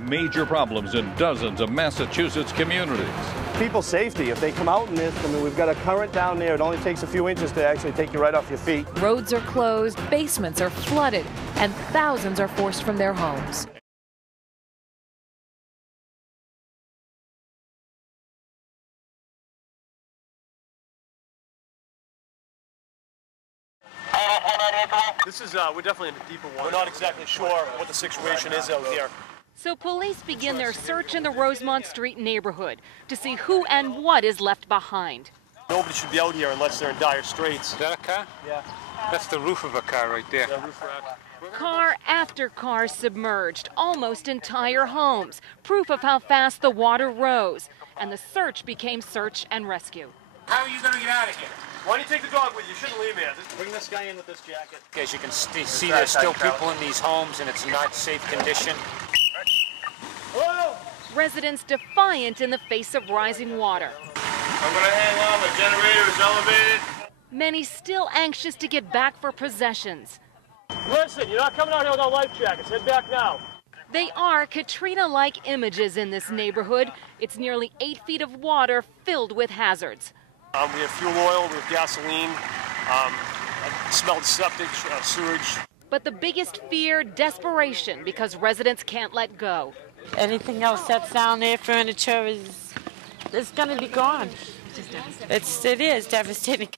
major problems in dozens of Massachusetts communities. People's safety, if they come out in this, I mean, we've got a current down there. It only takes a few inches to actually take you right off your feet. Roads are closed, basements are flooded, and thousands are forced from their homes. This is, we're definitely in a deeper one. We're not exactly sure what the situation is out here. So police begin their search in the Rosemont Street neighborhood to see who and what is left behind. Nobody should be out here unless they're in dire straits. Is that a car? Yeah. That's the roof of a car right there. Yeah, roof rack. Car after car submerged, almost entire homes, proof of how fast the water rose. And the search became search and rescue. How are you going to get out of here? Why don't you take the dog with you? You shouldn't leave me. Just bring this guy in with this jacket. As you can see, there's still people in these homes and it's not safe condition. Whoa! Residents defiant in the face of rising water. I'm going to hang on. The generator is elevated. Many still anxious to get back for possessions. Listen, you're not coming out here without life jackets. Head back now. They are Katrina-like images in this neighborhood. It's nearly 8 feet of water filled with hazards. We have fuel oil, we have gasoline, I smelled septic, sewage. But the biggest fear, desperation, because residents can't let go. Anything else that's down there, furniture, it's going to be gone. It is devastating.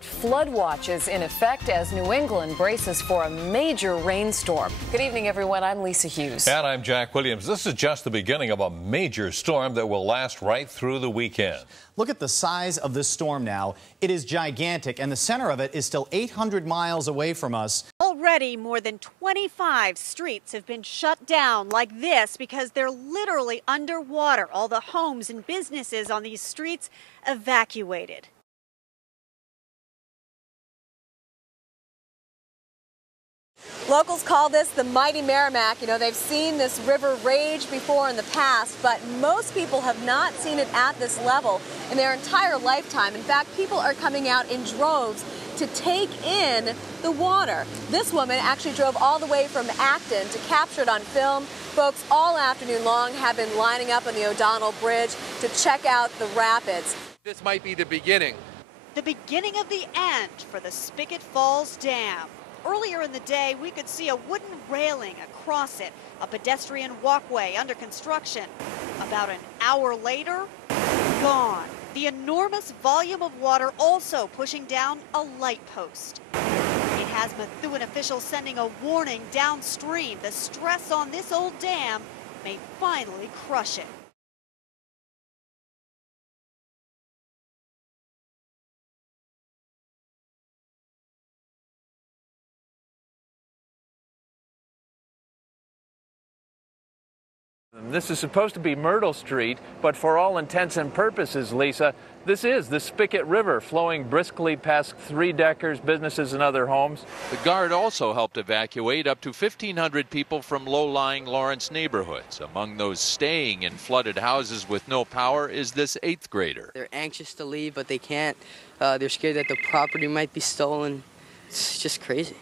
Flood watch is in effect as New England braces for a major rainstorm. Good evening, everyone. I'm Lisa Hughes. And I'm Jack Williams. This is just the beginning of a major storm that will last right through the weekend. Look at the size of this storm now. It is gigantic, and the center of it is still 800 miles away from us. Already, more than 25 streets have been shut down like this because they're literally underwater. All the homes and businesses on these streets evacuated. Locals call this the mighty Merrimack. You know, they've seen this river rage before in the past, but most people have not seen it at this level in their entire lifetime. In fact, people are coming out in droves to take in the water. This woman actually drove all the way from Acton to capture it on film. Folks all afternoon long have been lining up on the O'Donnell Bridge to check out the rapids. This might be the beginning. The beginning of the end for the Spigot Falls Dam. Earlier in the day, we could see a wooden railing across it, a pedestrian walkway under construction. About an hour later, gone. The enormous volume of water also pushing down a light post. It has Methuen officials sending a warning downstream. The stress on this old dam may finally crush it. This is supposed to be Myrtle Street, but for all intents and purposes, Lisa, this is the Spigot River flowing briskly past three-deckers, businesses, and other homes. The Guard also helped evacuate up to 1,500 people from low-lying Lawrence neighborhoods. Among those staying in flooded houses with no power is this 8th grader. They're anxious to leave, but they can't. They're scared that the property might be stolen. It's just crazy.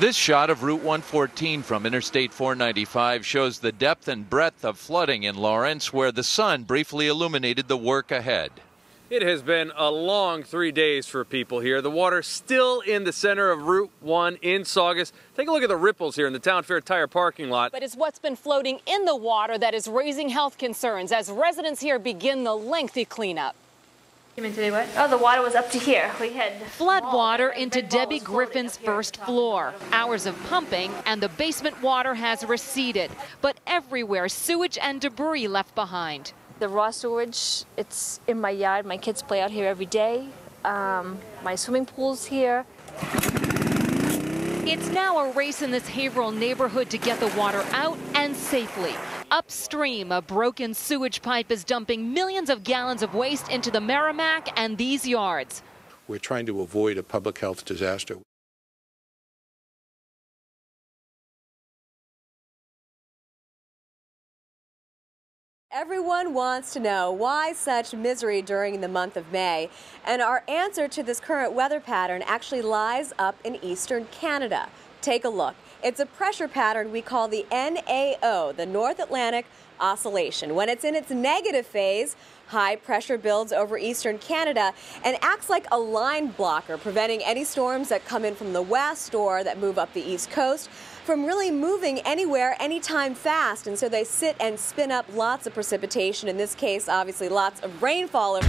This shot of Route 114 from Interstate 495 shows the depth and breadth of flooding in Lawrence, where the sun briefly illuminated the work ahead. It has been a long 3 days for people here. The water still in the center of Route 1 in Saugus. Take a look at the ripples here in the Town Fair Tire parking lot. But it's what's been floating in the water that is raising health concerns as residents here begin the lengthy cleanup. Oh, the water was up to here. We had flood water into Debbie Griffin's first floor. Hours of pumping and the basement water has receded, but everywhere sewage and debris left behind. The raw sewage, it's in my yard. My kids play out here every day. My swimming pool's here. It's now a race in this Haverhill neighborhood to get the water out and safely. Upstream, a broken sewage pipe is dumping millions of gallons of waste into the Merrimack and these yards. We're trying to avoid a public health disaster. Everyone wants to know why such misery during the month of May, and our answer to this current weather pattern actually lies up in eastern Canada. Take a look. It's a pressure pattern we call the NAO, the North Atlantic Oscillation. When it's in its negative phase, high pressure builds over eastern Canada and acts like a line blocker, preventing any storms that come in from the west or that move up the east coast from really moving anywhere anytime fast. And so they sit and spin up lots of precipitation. In this case, obviously lots of rainfall.